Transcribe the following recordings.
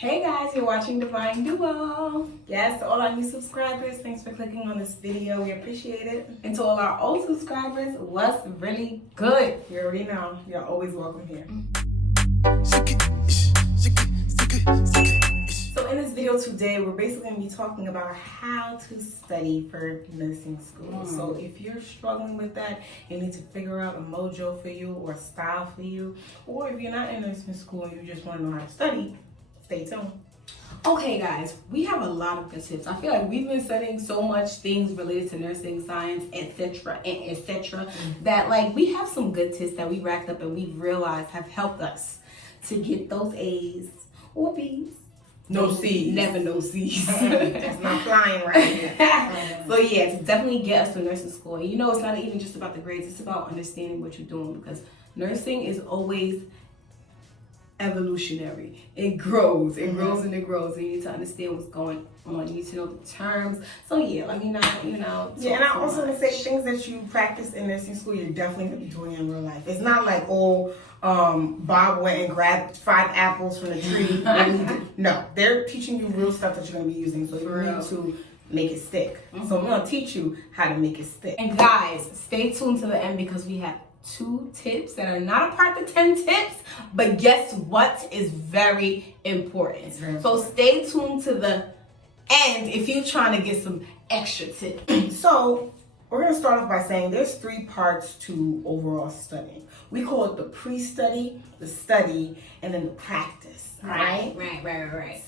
Hey guys, you're watching Divine Duo. Yes, to all our new subscribers, thanks for clicking on this video. We appreciate it. And to all our old subscribers, what's really good? You already know, you're always welcome here. So in this video today, we're basically going to be talking about how to study for nursing school. So if you're struggling with that, you need to figure out a mojo for you or a style for you. Or if you're not in nursing school and you just want to know how to study, stay tuned. Okay guys, we have a lot of good tips. I feel like we've been studying so much things related to nursing science, etc. that like we have some good tips that we racked up and we've realized have helped us to get those A's or B's. No C's. Never no C's. That's not flying right here. So yeah, to definitely get us to nursing school. And you know, it's not even just about the grades, it's about understanding what you're doing, because nursing is always evolutionary. It grows and it grows, and you need to understand what's going on. You need to know the terms. So yeah, let me not, Yeah, and I also want to say things that you practice in nursing school, you're definitely going to be doing in real life. It's not like, Bob went and grabbed 5 apples from the tree. No, they're teaching you real stuff that you're going to be using, so you need to make it stick. So I'm going to teach you how to make it stick. And guys, stay tuned to the end, because we have 2 tips that are not a part of the 10 tips, but guess what is very important. So stay tuned to the end if you're trying to get some extra tips. So we're going to start off by saying there's 3 parts to overall studying. We call it the pre-study, the study, and then the practice. Right.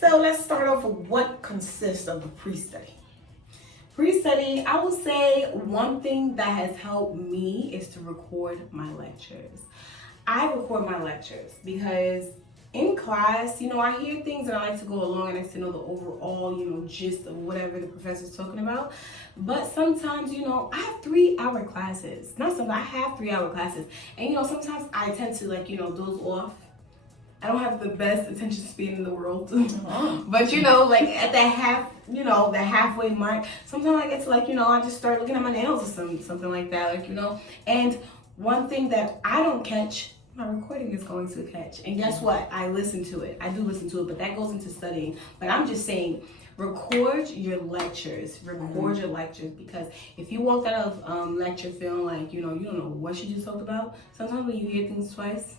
So let's start off with what consists of the pre-study. Pre-study, I would say one thing that has helped me is to record my lectures. I record my lectures because in class, I hear things and I like to go along and I like to know the overall, gist of whatever the professor's talking about. But sometimes, I have 3-hour classes. Not sometimes, I have 3-hour classes. And, sometimes I tend to doze off. I don't have the best attention span in the world. But, like at that the halfway mark, sometimes I get to I just start looking at my nails or something like that, And one thing that I don't catch, my recording is going to catch. And guess what? I listen to it. I do listen to it, but that goes into studying. But I'm just saying, record your lectures. Record your lectures, because if you walked out of lecture feeling like, you don't know what you just talked about, sometimes when you hear things twice,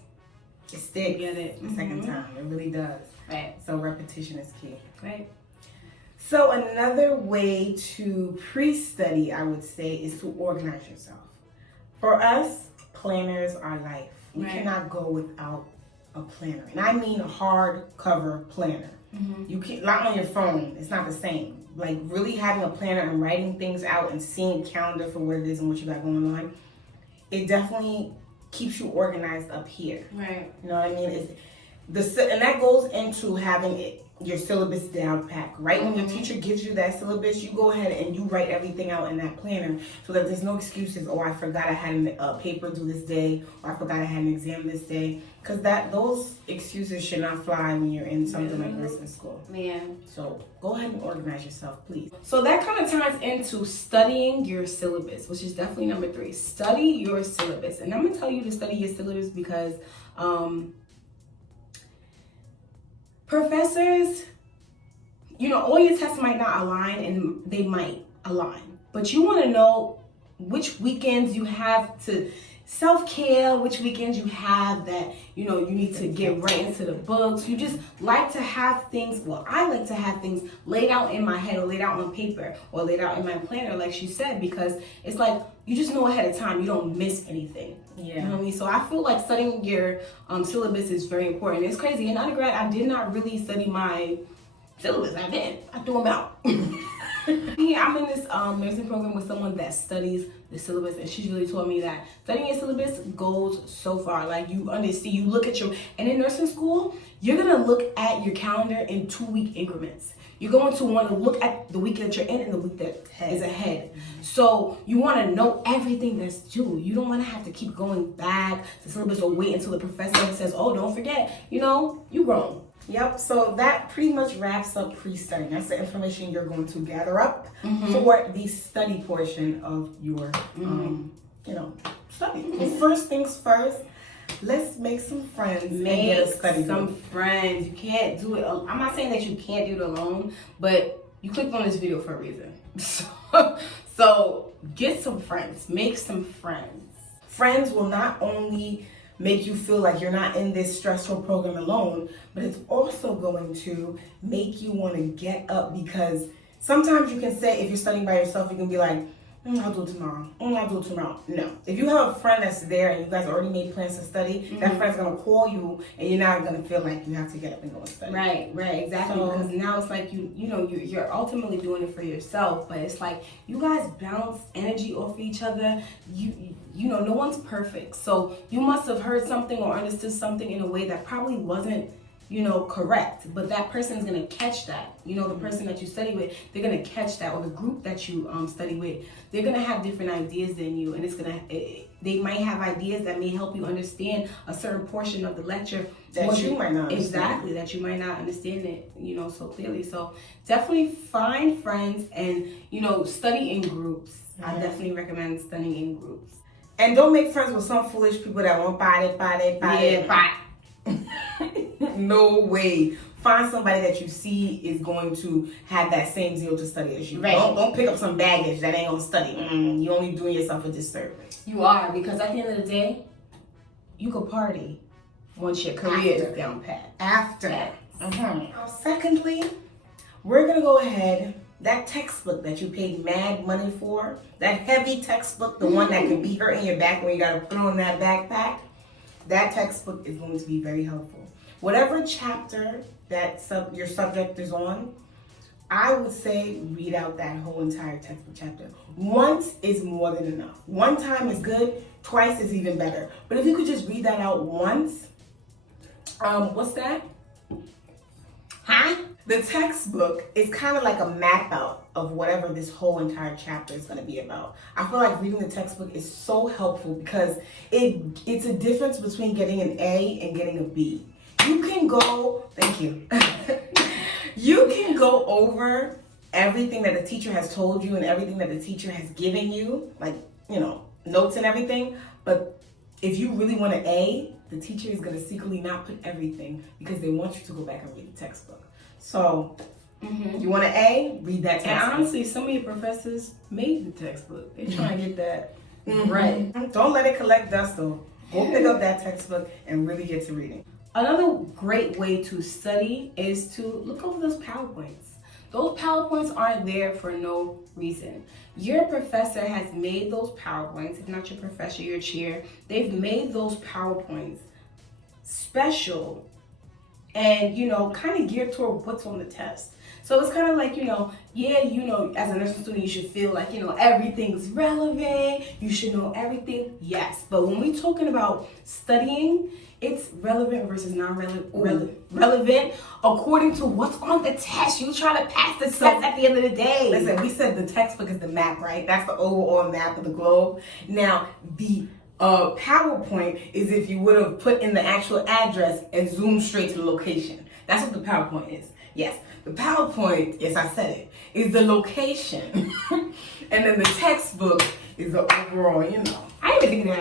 it sticks. You get it the second time. It really does. Right. So repetition is key. Right. So another way to pre-study, I would say, is to organize yourself. For us, planners are life. We cannot go without a planner. And I mean a hardcover planner. You can't, not on your phone. It's not the same. Like really having a planner and writing things out and seeing calendar for what it is and what you got going on, it definitely keeps you organized up here. Right. You know what I mean? And that goes into having your syllabus down pat. Right when your teacher gives you that syllabus, you go ahead and you write everything out in that planner so that there's no excuses. Oh, I forgot I had a paper due this day, or I forgot I had an exam this day. Because those excuses should not fly when you're in something like nursing school. Man. So go ahead and organize yourself, please. So that kind of ties into studying your syllabus, which is definitely number 3. Study your syllabus. And I'm going to tell you to study your syllabus because professors, all your tests might not align, and they might align. But you want to know which weekends you have to self-care, which weekends you have that, you need to get right into the books. You just like to have things, I like to have things laid out in my head or laid out on paper or laid out in my planner, like she said, because it's like you just know ahead of time. You don't miss anything. Yeah. You know what I mean? So I feel like studying your syllabus is very important. It's crazy. In undergrad, I did not really study my syllabus. I didn't. I threw them out. Yeah, I'm in this nursing program with someone that studies the syllabus, and she's really told me that studying your syllabus goes so far. Like you understand, you look at and in nursing school, you're gonna look at your calendar in 2-week increments. You're going to want to look at the week that you're in and the week that is ahead. So you want to know everything that's due. You don't want to have to keep going back to syllabus or wait until the professor says, oh, don't forget, you grown. Yep, so that pretty much wraps up pre-studying. That's the information you're going to gather up for the study portion of your, study. Well, first things first, let's make some friends and get a study some group. friends. You can't do it. I'm not saying that you can't do it alone, but you clicked on this video for a reason. So get some friends. Make some friends. Friends will not only make you feel like you're not in this stressful program alone, but it's also going to make you want to get up, because sometimes you can say, if you're studying by yourself, you can be like, I'll do it tomorrow. I'll do it tomorrow. No. If you have a friend that's there and you guys already made plans to study, that friend's going to call you and you're not going to feel like you have to get up and go and study. Right, exactly. So, because now it's like you're ultimately doing it for yourself, but it's like you guys bounce energy off each other. You know, no one's perfect. So you must have heard something or understood something in a way that probably wasn't, correct, but that person's gonna catch that. The person that you study with, they're gonna catch that, or the group that you study with, they're gonna have different ideas than you, and they might have ideas that may help you understand a certain portion of the lecture that you might not understand. Exactly, that you might not understand it, so clearly. So definitely find friends and study in groups. I definitely recommend studying in groups. And don't make friends with some foolish people that won't buy it. No way. Find somebody that you see is going to have that same zeal to study as you. Right. Don't pick up some baggage that ain't gonna study. You're only doing yourself a disservice. You are, because at the end of the day, you could party once your career is down pat. After. Secondly, we're gonna go ahead. That textbook that you paid mad money for, that heavy textbook, the one that can be hurting your back when you gotta put on that backpack, that textbook is going to be very helpful. Whatever chapter that your subject is on, I would say read out that whole entire textbook chapter. Once is more than enough. One time is good, twice is even better. But if you could just read that out once, what's that? The textbook is kind of like a map out of whatever this whole entire chapter is going to be about. I feel like reading the textbook is so helpful because it's a difference between getting an A and getting a B. You can go, thank you. You can go over everything that the teacher has told you and everything that the teacher has given you, like, notes and everything. But if you really want an A, the teacher is going to secretly not put everything because they want you to go back and read the textbook. So, you want an A? Read that textbook. And honestly, some of your professors made the textbook. They're trying to get that right. Don't let it collect dust, though. Go pick up that textbook and really get to reading. Another great way to study is to look over those PowerPoints. Those PowerPoints aren't there for no reason. Your professor has made those PowerPoints, if not your professor, your chair, they've made those PowerPoints special and, kind of geared toward what's on the test. So it's kind of like, as a nursing student, you should feel like, everything's relevant. You should know everything. Yes. But when we're talking about studying, it's relevant versus non-relevant according to what's on the test. You try to pass the test at the end of the day. Listen, we said the textbook is the map, right? That's the overall map of the globe. Now, the PowerPoint is if you would have put in the actual address and zoomed straight to the location. That's what the PowerPoint is. Yes, the PowerPoint, yes, I said it, is the location. And then the textbook is the overall, I didn't even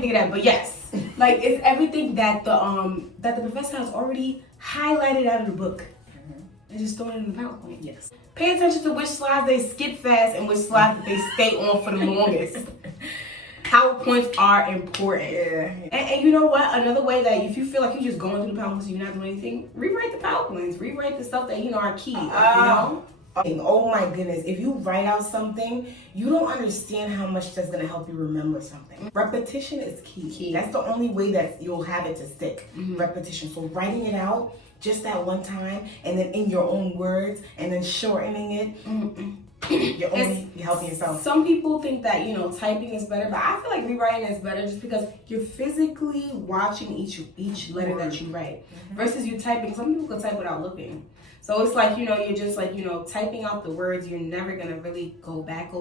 think of that, but yes. Like, it's everything that the professor has already highlighted out of the book. And just throw it in the PowerPoint. Yes. Pay attention to which slides they skip fast and which slides they stay on for the longest. PowerPoints are important. Yeah. And you know what? Another way that if you feel like you're just going through the PowerPoints and you're not doing anything, rewrite the PowerPoints. Rewrite the stuff that, are key. Oh my goodness. If you write out something, you don't understand how much that's going to help you remember something. Repetition is key. That's the only way that you'll have it to stick. Repetition. So writing it out just that one time and then in your own words and then shortening it. You're only helping yourself. Some people think that, typing is better, but I feel like rewriting is better just because you're physically watching each letter that you write versus you typing. Some people can type without looking. So it's like, you're just like, typing out the words. You're never going to really go back.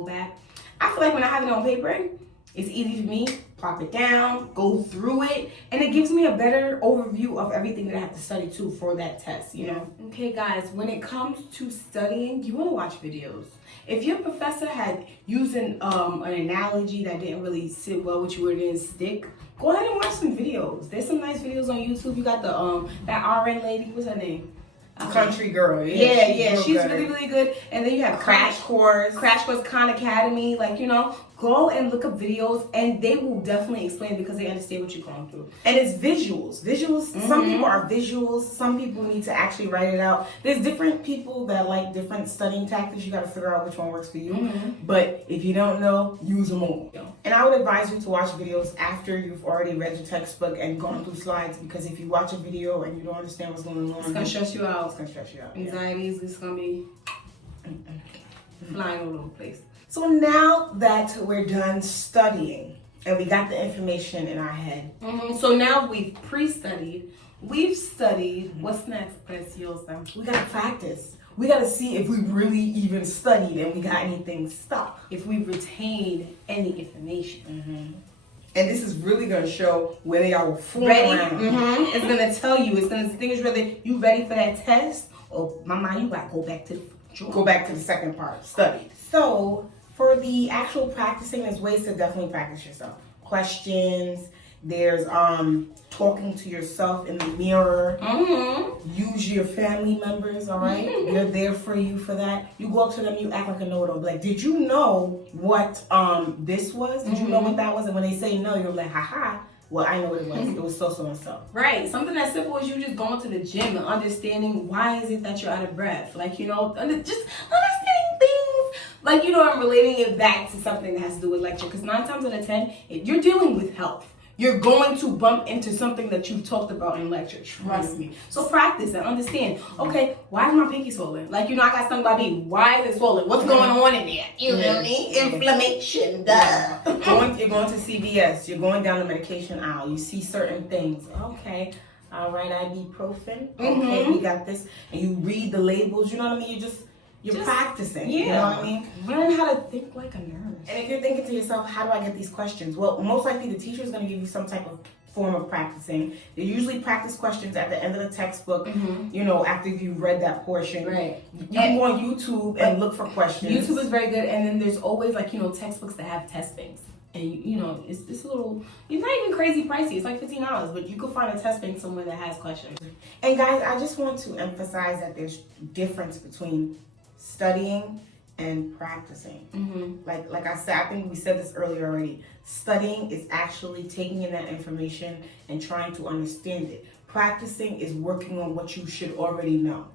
I feel like when I have it on paper, It's easy for me, plop it down, go through it, and it gives me a better overview of everything that I have to study too for that test, you know? Okay guys, when it comes to studying, you wanna watch videos. If your professor had used an analogy that didn't really sit well with you or didn't stick, go ahead and watch some videos. There's some nice videos on YouTube. You got the that RN lady, what's her name? Country girl. Yeah, she's really good. And then you have Crash Course, Khan Academy. Like, you know, go and look up videos and they will definitely explain because they understand what you're going through. And it's visuals. Some people are visuals. Some people need to actually write it out. There's different people that like different studying tactics. You got to figure out which one works for you. But if you don't know, use them all. And I would advise you to watch videos after you've already read your textbook and gone through slides, because if you watch a video and you don't understand what's going on, it's going to stress you out. It's going to stress you out. Anxiety is just going to be flying all over the place. So now that we're done studying and we got the information in our head. So now we've pre-studied, we've studied. What's next, Preciosa? We gotta practice. We gotta see if we really even studied and we got anything stuck. If we retained any information. And this is really gonna show whether y'all were fooling around. It's gonna tell you, it's gonna distinguish whether you ready for that test or mama, you gotta go back to the second part, study. So for the actual practicing, there's ways to definitely practice yourself. Questions, there's talking to yourself in the mirror. Use your family members, all right? They're there for you for that. You go up to them, you act like a know-it-all. Like, did you know what this was? Did you know what that was? And when they say no, you're like, haha, well, I know what it was. It was so and so. Right. Something as simple as you just going to the gym and understanding why is it that you're out of breath. Like, you know, just understanding things. Like, you know, I'm relating it back to something that has to do with lecture. Because 9 times out of 10, if you're dealing with health, you're going to bump into something that you've talked about in lecture. Trust me. So practice and understand. Okay, why is my pinky swollen? Like, you know, I got something about me. Why is it swollen? What's going on in there? You know what I mean? Inflammation. Duh. You're going to CVS. You're going down the medication aisle. You see certain things. Okay. All right, ibuprofen. Okay, we got this. And you read the labels. You know what I mean? You're practicing. Yeah. You know what I mean? Learn how to think like a nurse. And if you're thinking to yourself, how do I get these questions? Well, most likely the teacher is going to give you some type of form of practicing. They usually practice questions at the end of the textbook, you know, after you've read that portion. Right. You can go on YouTube and look for questions. YouTube is very good. And then there's always, like, you know, textbooks that have test banks. And, you know, it's a little, it's not even crazy pricey. It's like $15, but you can find a test bank somewhere that has questions. And guys, I just want to emphasize that there's difference between studying and practicing. Like I said, I think we said this earlier already. Studying is actually taking in that information and trying to understand it. Practicing is working on what you should already know.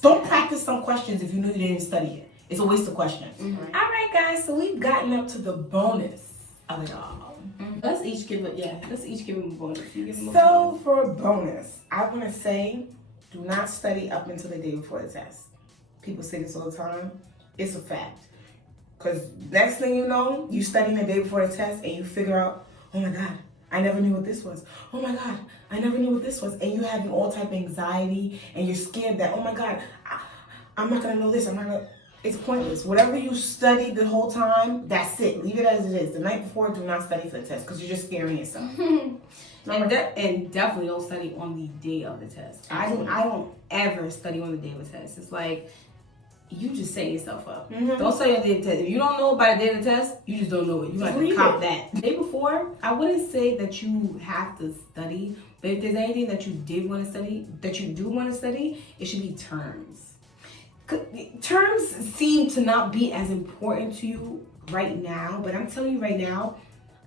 Don't practice some questions if you know you didn't study it. It's a waste of questions. All right, guys. So we've gotten up to the bonus of it all. Let's each give him a bonus. So for a bonus, I want to say, do not study up until the day before the test. People say this all the time. It's a fact. Because next thing you know, you studying the day before the test and you figure out, oh my God, I never knew what this was. Oh my God, I never knew what this was. And you're having all type of anxiety and you're scared that, oh my God, I'm not going to know this. It's pointless. Whatever you studied the whole time, that's it. Leave it as it is. The night before, do not study for the test because you're just scaring yourself. And definitely don't study on the day of the test. I don't ever study on the day of the test. It's like, you just set yourself up. Don't study on the day of the test. If you don't know by the day of the test, you just don't know it. You have to cop that. The day before, I wouldn't say that you have to study, but if there's anything that you did want to study, that you do want to study, it should be terms. Terms seem to not be as important to you right now, but I'm telling you right now,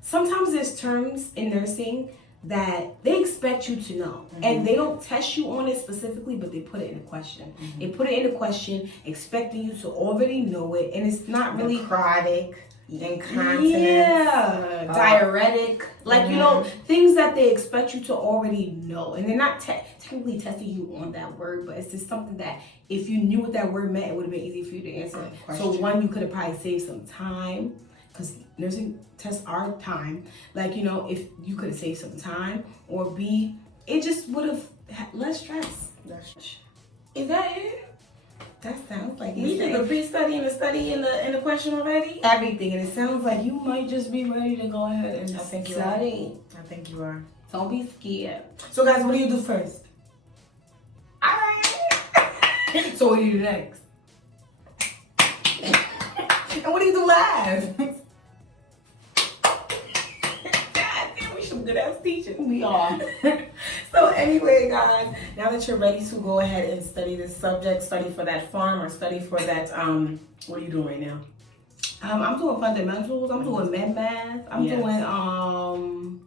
sometimes there's terms in nursing that they expect you to know. And they don't test you on it specifically, but they put it in a question. They put it in a question expecting you to already know it, and it's not really necrotic, incontinence, diuretic, like, you know, things that they expect you to already know. And they're not technically testing you on that word, but it's just something that if you knew what that word meant, it would have been easy for you to answer. So one, you could have probably saved some time, because nursing tests are time. Like, you know, if you could have saved some time, or B, it just would have less stress. Is that it? That sounds like We did the pre-study and the study and the question already. everything, and it sounds like you might just be ready to go ahead and study. I think you are. Don't be scared. So guys, what do you do first? Alright. So what do you do next? And what do you do last? We should good ass teachers. We are. So anyway, guys, now that you're ready to go ahead and study this subject, study for that farm or study for that, what are you doing right now? I'm doing fundamentals. I'm doing math. I'm doing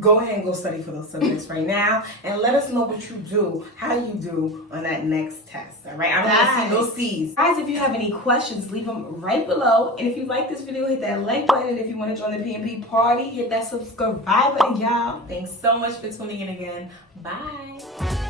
Go ahead and go study for those subjects right now, and let us know what you do, how you do on that next test. All right, I want to see those C's. Guys, if you have any questions, leave them right below. And if you like this video, hit that like button. And if you want to join the PNP party, hit that subscribe button, y'all. Thanks so much for tuning in again. Bye.